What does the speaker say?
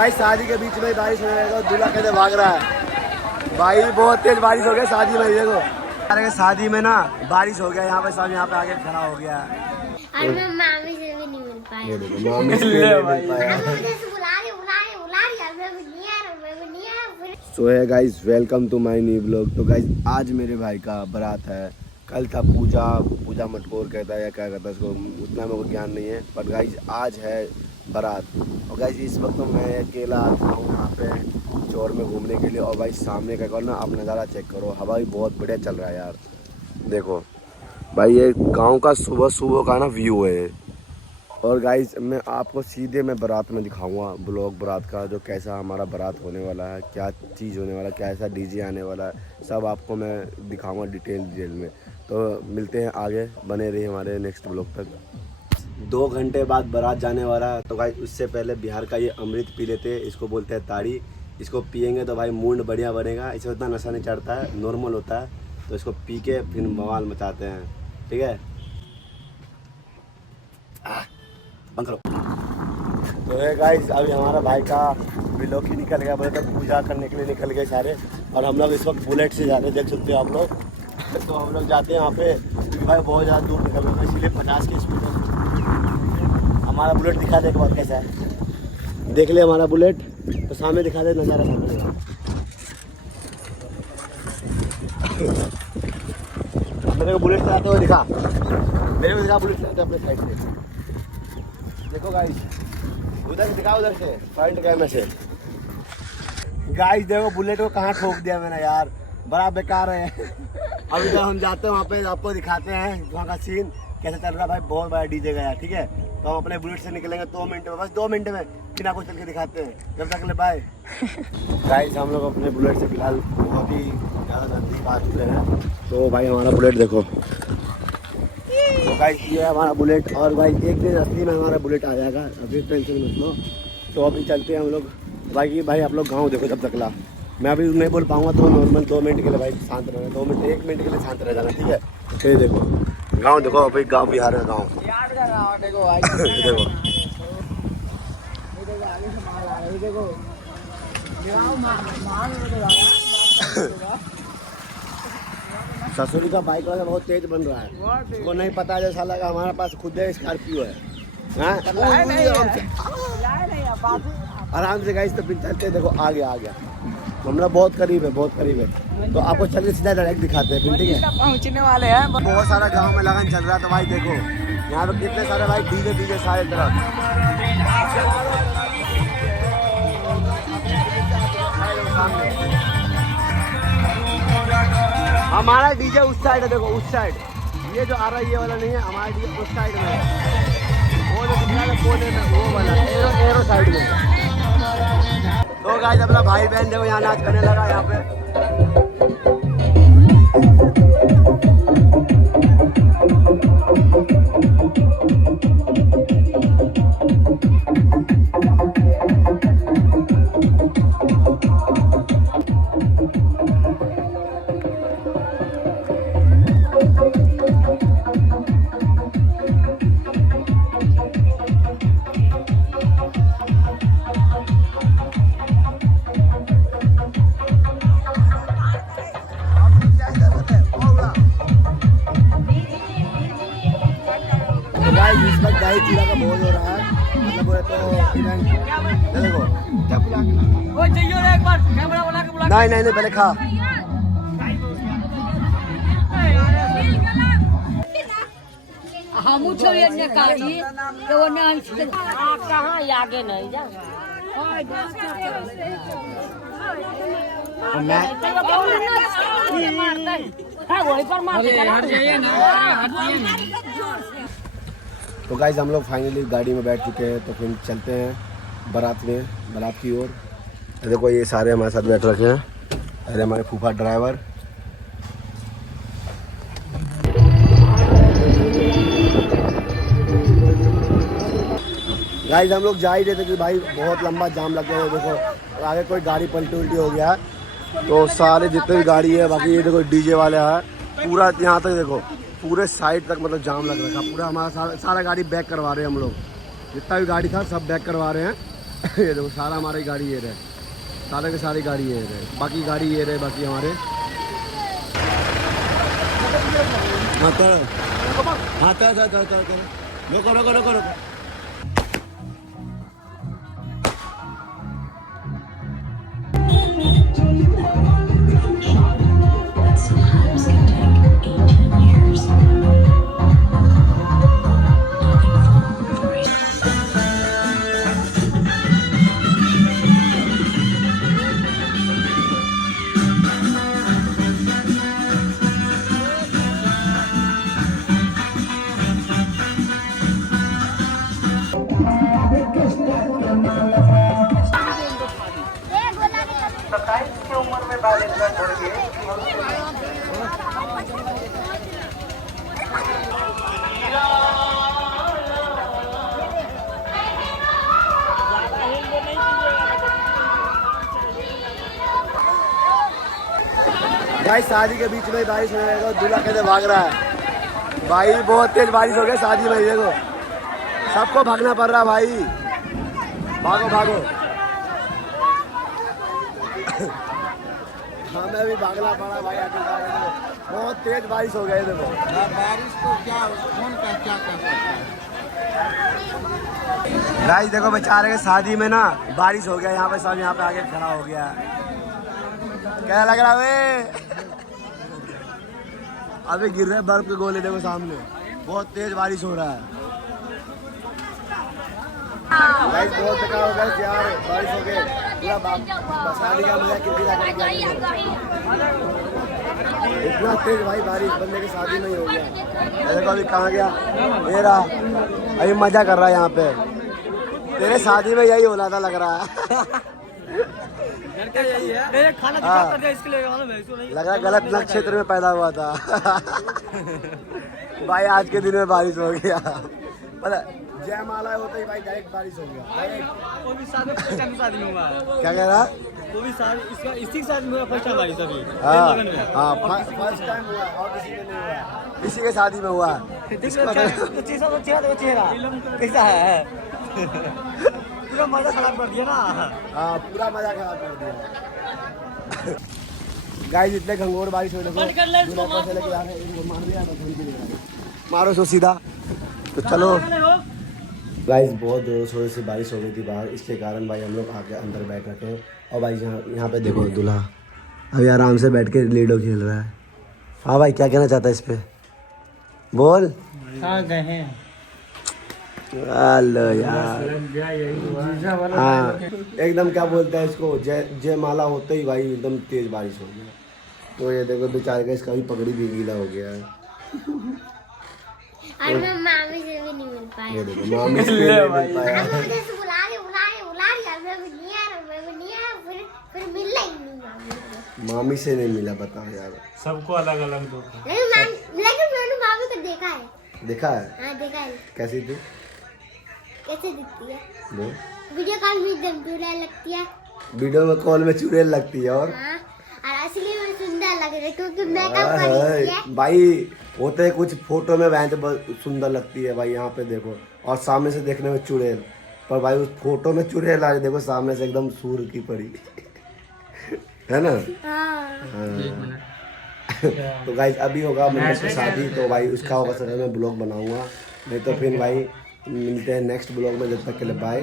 भाई शादी के बीच में बारिश होने लगा, दूल्हा कहते भाग रहा है। भाई बहुत तेज बारिश हो गया शादी में, देखो। अरे शादी में ना बारिश हो गया, यहाँ पे सब यहाँ पे आके खड़ा हो गया। और मैं मामी से भी नहीं मिल पाया। मामी से नहीं मिल पाया। सो है guys, welcome to my new blog. तो गाइस आज मेरे भाई का बारात है। कल था पूजा मटकोर कहता है या क्या कहता है इसको, उतना मेरे को ज्ञान नहीं है। पर गाइस आज है बारात। और गाइस इस वक्त तो मैं अकेला आता हूँ यहाँ पे चौर में घूमने के लिए। और भाई सामने का करो ना, आप नज़ारा चेक करो, हवा भी बहुत बढ़िया चल रहा है यार। देखो भाई ये गांव का सुबह सुबह का ना व्यू है। और गाइस मैं आपको सीधे मैं बारात में दिखाऊंगा ब्लॉग बारात का, जो कैसा हमारा बारात होने वाला है, क्या चीज़ होने वाला है, कैसा डीजे आने वाला है, सब आपको मैं दिखाऊंगा डिटेल में। तो मिलते हैं आगे, बने रहिए हमारे नेक्स्ट ब्लॉग तक। 2 घंटे बाद बारात जाने वाला है। तो गाइस उससे पहले बिहार का ये अमृत पी लेते हैं, इसको बोलते हैं ताड़ी। इसको पियेंगे तो भाई मूड बढ़िया बनेगा। इसमें उतना नशा नहीं चढ़ता है, नॉर्मल होता है। तो इसको पी के फिर बवाल मचाते हैं, ठीक है। तो है गाइस अभी हमारा भाई का ब्लॉग ही निकल गया, बोले तो पूजा करने के लिए निकल गए सारे। और हम लोग इस वक्त बुलेट से जा रहे हैं, देख सकते हो आप लोग। तो हम लोग जाते हैं वहाँ पे, भाई बहुत ज़्यादा दूर निकल रहे हैं, इसीलिए 50 की स्पीड में। हमारा बुलेट दिखा दे एक बार कैसा है, देख ले हमारा बुलेट। तो सामने दिखा दे नज़ारा सामने। मेरे को बुलेट चलाते हुए दिखा, मेरे को दिखा बुलेट चलाते अपने साइड से। देखो गाइस उधर से दिखा, उधर से फ्रंट कैमरे से। गाइस देखो बुलेट को कहाँ ठोक दिया मैंने यार, बड़ा बेकार है। अभी जब हम जाते हैं वहाँ पे आपको दिखाते हैं वहाँ का सीन कैसे चल रहा है। भाई बहुत बड़ा डीजे गया, ठीक है। तो हम अपने बुलेट से निकलेंगे 2 मिनट में, बस 2 मिनट में फिर आपको चल के दिखाते हैं। जब तक ले बाय। गाइस हम लोग अपने बुलेट से फिलहाल बहुत ही ज़्यादा नज़दीक आ चुके हैं। तो भाई हमारा बुलेट देखो। तो गाइस ये है हमारा बुलेट। और भाई एक दिन असली में हमारा बुलेट आ जाएगा, अभी टेंशन मत लो। तो अभी चलते हैं हम लोग। भाई आप लोग गाँव देखो जब तक ला, मैं अभी नहीं बोल पाऊँगा। तो नॉर्मल 2 मिनट के लिए भाई शांत रहना, 2 मिनट 1 मिनट के लिए शांत रह जाना, ठीक है। फिर देखो गाँव देखो, अभी गाँव बिहार का गाँव देखो। ससुरी का बाइक वाला बहुत तेज बन रहा है, उसको नहीं पता है जैसा लगा हमारे पास खुद है स्कॉर्पियो है। आराम से गाइस। तो फिर चलते देखो आ गया हमरा बहुत करीब है, बहुत करीब है। तो आपको चल के सीधा डायरेक्ट दिखाते हैं फिर, ठीक है। पहुंचने वाले हैं। बहुत सारा गांव में लगन चल रहा है। तो भाई देखो यहाँ पे कितने सारे भाई डीजे सारे तरफ। हमारा डीजे उस साइड है, देखो उस साइड। ये जो आ रहा है ये वाला नहीं है, हमारा डीजे उस साइड में है। वो जो दिख रहा है कोने में वो वाला एरो साइड में। तो गाइस अपना भाई बहन देखो यहाँ नाच करने लगा यहाँ पे। गाइस चीरा का बहुत हो रहा है, मतलब बोले तो इवेंट। देखो नहीं पहले खा। हम छोड़िए ने कारी तो वो नहीं कहां आगे नहीं जा। मैं वही पर मार जाइए ना। तो गाइस हम लोग फाइनली गाड़ी में बैठ चुके हैं। तो फिर चलते हैं बारात की ओर। देखो ये सारे हमारे साथ बैठ रखे हैं, अरे हमारे फूफा ड्राइवर। गाइस हम लोग जा ही रहे थे कि भाई बहुत लंबा जाम लग गया है। देखो आगे कोई गाड़ी पलटी हो गया, तो सारे जितने भी गाड़ी है, बाकी ये देखो डीजे वाले हैं पूरा यहाँ तक देखो, पूरे साइड तक मतलब जाम लग रखा पूरा। हमारा सारा गाड़ी बैक करवा रहे हैं हम लोग, जितना भी गाड़ी था सब बैक करवा रहे हैं। ये देखो सारा हमारी गाड़ी ये रहे, सारे के सारी गाड़ी ये रहे, बाकी गाड़ी ये रहे, बाकी हमारे हाँ करो हाँ रोको रोको रोको रोको। भाई शादी के बीच में बारिश होने लगा, दूल्हा कैसे भाग रहा है भाई, बहुत तेज बारिश हो गई शादी में, देखो सबको भागना पड़ रहा भाई, भागो भागो। हमें भी भागना पड़ा भाई, बहुत तेज बारिश हो गई देखो। बारिश को क्या कौन का क्या कर सकता है। गाइस देखो बेचारे के शादी में ना बारिश हो गया, यहाँ पे सब यहाँ पे आके खड़ा हो गया, क्या लग रहा है अभी गिर रहे बर्फ के गोले, देखो सामने बहुत तेज बारिश हो रहा है। गाइस बहुत थका हो गया यार, बारिश हो गई पूरा शादी का मजा इतना तेज भाई बारिश, बंदे की शादी में ही हो गया। देखो अभी कहाँ गया मेरा, अभी मजा कर रहा है यहाँ पे, तेरे शादी में यही होना था लग रहा है। लग रहा गलत नक्षत्र में पैदा हुआ था। भाई आज के दिन में बारिश हो गया, मतलब जयमाला होता ही भाई डायरेक्ट बारिश हो गया। वो भी शादी में हुआ है। क्या कह रहा? वो भी शादी इसका इसी के साथ में हुआ, फर्स्ट टाइम बारिश अभी। हाँ फर्स्ट टाइम हुआ और किसी के नहीं हुआ, इसी के शादी में हुआ। कैसा है? पूरा मजा खराब कर दिया ना। हाँ पूरा मजा खराब कर दिया। गाइस इतने घंघोर बारिश हो मारो सो सीधा, तो चलो गाइस बहुत जोर शोर से बारिश हो गई थी बाहर, इसके कारण भाई हम लोग आके अंदर बैठ रखे हैं। और भाई यहाँ पे देखो दूल्हा अभी आराम से बैठ के लूडो खेल रहा है। हाँ भाई क्या कहना चाहता है इस पे, बोल। हाँ गए हैं। हेलो यार, हाँ एकदम क्या बोलते हैं इसको, जयमाला होते ही भाई एकदम तेज बारिश हो गया। तो ये देखो बेचारे का इसका भी पगड़ी भी गीला हो गया है। और मैं मामी से भी नहीं मिल पाया। ये देखो मामी से भी नहीं मिल पाया। मुझे से बुला रही मैं भी नहीं आ रहा, फिर मिल ही नहीं मामी से नहीं मिला, बताओ यार। सबको अलग अलग दो। लेकिन मैंने मामी को देखा है। देखा है? हाँ देखा है। कैसी थी? कैसे दिखती है? वो वीडियो कॉल में एकदम चुड़ैल लगती है। वीडियो में कॉल में चुड़ैल लगती है और हाँ, और असली में सुंदर लग रही है क्योंकि मेकअप करी है। भाई होते हैं कुछ फोटो में वैसे सुंदर लगती है भाई, यहाँ पे देखो, और सामने से देखने में चुड़ैल, पर भाई उस फोटो में चुड़ैल आ रही, देखो सामने से एकदम सूर की पड़ी है ना। हाँ। तो गाइस अभी होगा मंडप की शादी, तो भाई उसका होगा सर मैं ब्लॉग बनाऊंगा, नहीं तो फिर भाई मिलते हैं नेक्स्ट ब्लॉग में, जब तक के लिए बाय।